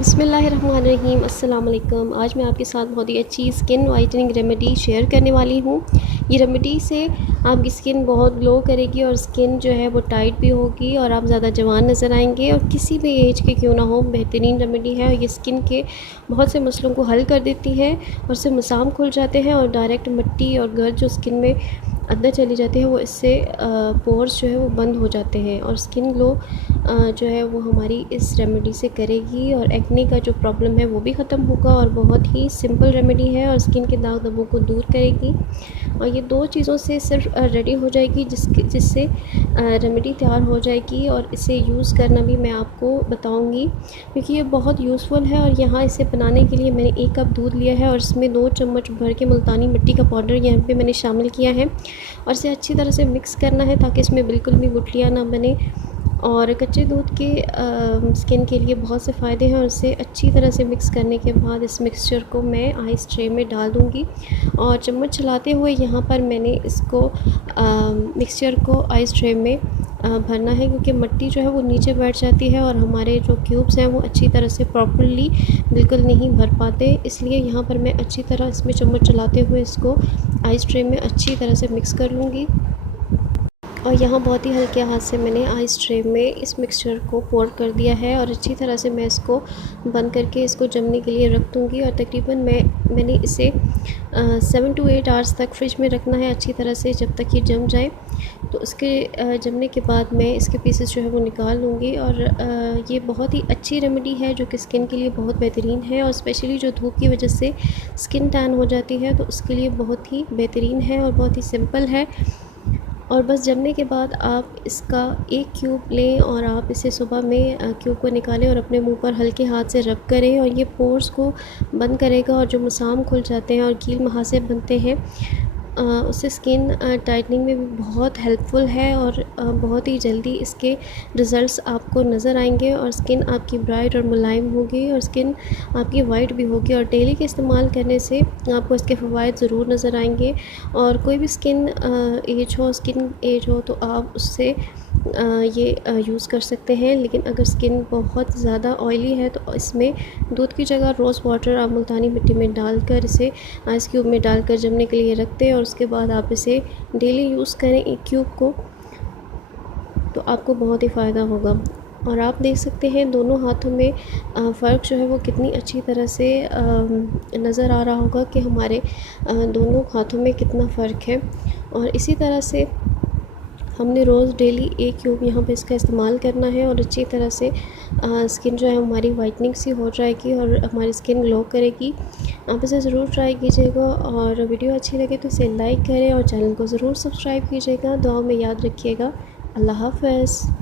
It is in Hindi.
बिस्मिल्लाहिर्रहमानिर्रहीम अस्सलाम वालेकुम। आज मैं आपके साथ बहुत ही अच्छी स्किन वाइटनिंग रेमेडी शेयर करने वाली हूँ। ये रेमेडी से आपकी स्किन बहुत ग्लो करेगी और स्किन जो है वो टाइट भी होगी और आप ज़्यादा जवान नज़र आएंगे और किसी भी एज के क्यों ना हो। बेहतरीन रेमेडी है और ये स्किन के बहुत से मसलों को हल कर देती है और उससे मसाम खुल जाते हैं और डायरेक्ट मिट्टी और गर्द जो स्किन में अंदर चली जाती है वो इससे पोर्स जो है वो बंद हो जाते हैं और स्किन ग्लो जो है वो हमारी इस रेमेडी से करेगी और एक्ने का जो प्रॉब्लम है वो भी ख़त्म होगा और बहुत ही सिंपल रेमेडी है और स्किन के दाग धब्बों को दूर करेगी। और ये दो चीज़ों से सिर्फ रेडी हो जाएगी जिससे रेमेडी तैयार हो जाएगी और इसे यूज़ करना भी मैं आपको बताऊंगी क्योंकि ये बहुत यूज़फुल है। और यहाँ इसे बनाने के लिए मैंने 1 कप दूध लिया है और इसमें 2 चम्मच भर के मुल्तानी मिट्टी का पाउडर यहाँ पे मैंने शामिल किया है और इसे अच्छी तरह से मिक्स करना है ताकि इसमें बिल्कुल भी गुठलियाँ ना बने। और कच्चे दूध के स्किन के लिए बहुत से फ़ायदे हैं और इसे अच्छी तरह से मिक्स करने के बाद इस मिक्सचर को मैं आइस ट्रे में डाल दूँगी और चम्मच चलाते हुए यहाँ पर मैंने इसको मिक्सचर को आइस ट्रे में भरना है क्योंकि मिट्टी जो है वो नीचे बैठ जाती है और हमारे जो क्यूब्स हैं वो अच्छी तरह से प्रॉपर्ली बिल्कुल नहीं भर पाते। इसलिए यहाँ पर मैं अच्छी तरह इसमें चम्मच चलाते हुए इसको आइस ट्रे में अच्छी तरह से मिक्स कर लूँगी। और यहाँ बहुत ही हल्के हाथ से मैंने आइस ट्रे में इस मिक्सचर को पोर कर दिया है और अच्छी तरह से मैं इसको बंद करके इसको जमने के लिए रख दूँगी और तकरीबन मैंने इसे 7 to 8 आवर्स तक फ्रिज में रखना है अच्छी तरह से जब तक ये जम जाए। तो उसके जमने के बाद मैं इसके पीसेस जो है वो निकाल लूँगी और ये बहुत ही अच्छी रेमेडी है जो कि स्किन के लिए बहुत बेहतरीन है और स्पेशली जो धूप की वजह से स्किन टैन हो जाती है तो उसके लिए बहुत ही बेहतरीन है और बहुत ही सिंपल है। और बस जमने के बाद आप इसका 1 क्यूब लें और आप इसे सुबह में क्यूब को निकालें और अपने मुंह पर हल्के हाथ से रब करें और ये पोर्स को बंद करेगा और जो मसाम खुल जाते हैं और कील मुहासे बनते हैं उससे स्किन टाइटनिंग में भी बहुत हेल्पफुल है और बहुत ही जल्दी इसके रिज़ल्ट्स आपको नज़र आएंगे और स्किन आपकी ब्राइट और मुलायम होगी और स्किन आपकी वाइट भी होगी और डेली के इस्तेमाल करने से आपको इसके फ़वाइद ज़रूर नज़र आएंगे। और कोई भी स्किन एज हो तो आप उससे ये यूज़ कर सकते हैं, लेकिन अगर स्किन बहुत ज़्यादा ऑयली है तो इसमें दूध की जगह रोज़ वाटर आप मुल्तानी मिट्टी में डालकर इसे आइस क्यूब में डालकर जमने के लिए रख दें और उसके बाद आप इसे डेली यूज़ करें 1 क्यूब को, तो आपको बहुत ही फ़ायदा होगा। और आप देख सकते हैं दोनों हाथों में फ़र्क जो है वो कितनी अच्छी तरह से नज़र आ रहा होगा कि हमारे दोनों हाथों में कितना फ़र्क है। और इसी तरह से हमने रोज़ डेली 1 क्यूब यहाँ पे इसका इस्तेमाल करना है और अच्छी तरह से स्किन जो है हमारी वाइटनिंग सी हो जाएगी और हमारी स्किन ग्लो करेगी। आप इसे ज़रूर ट्राई कीजिएगा और वीडियो अच्छी लगे तो इसे लाइक करें और चैनल को ज़रूर सब्सक्राइब कीजिएगा। दुआ में याद रखिएगा। अल्लाह हाफ़िज़।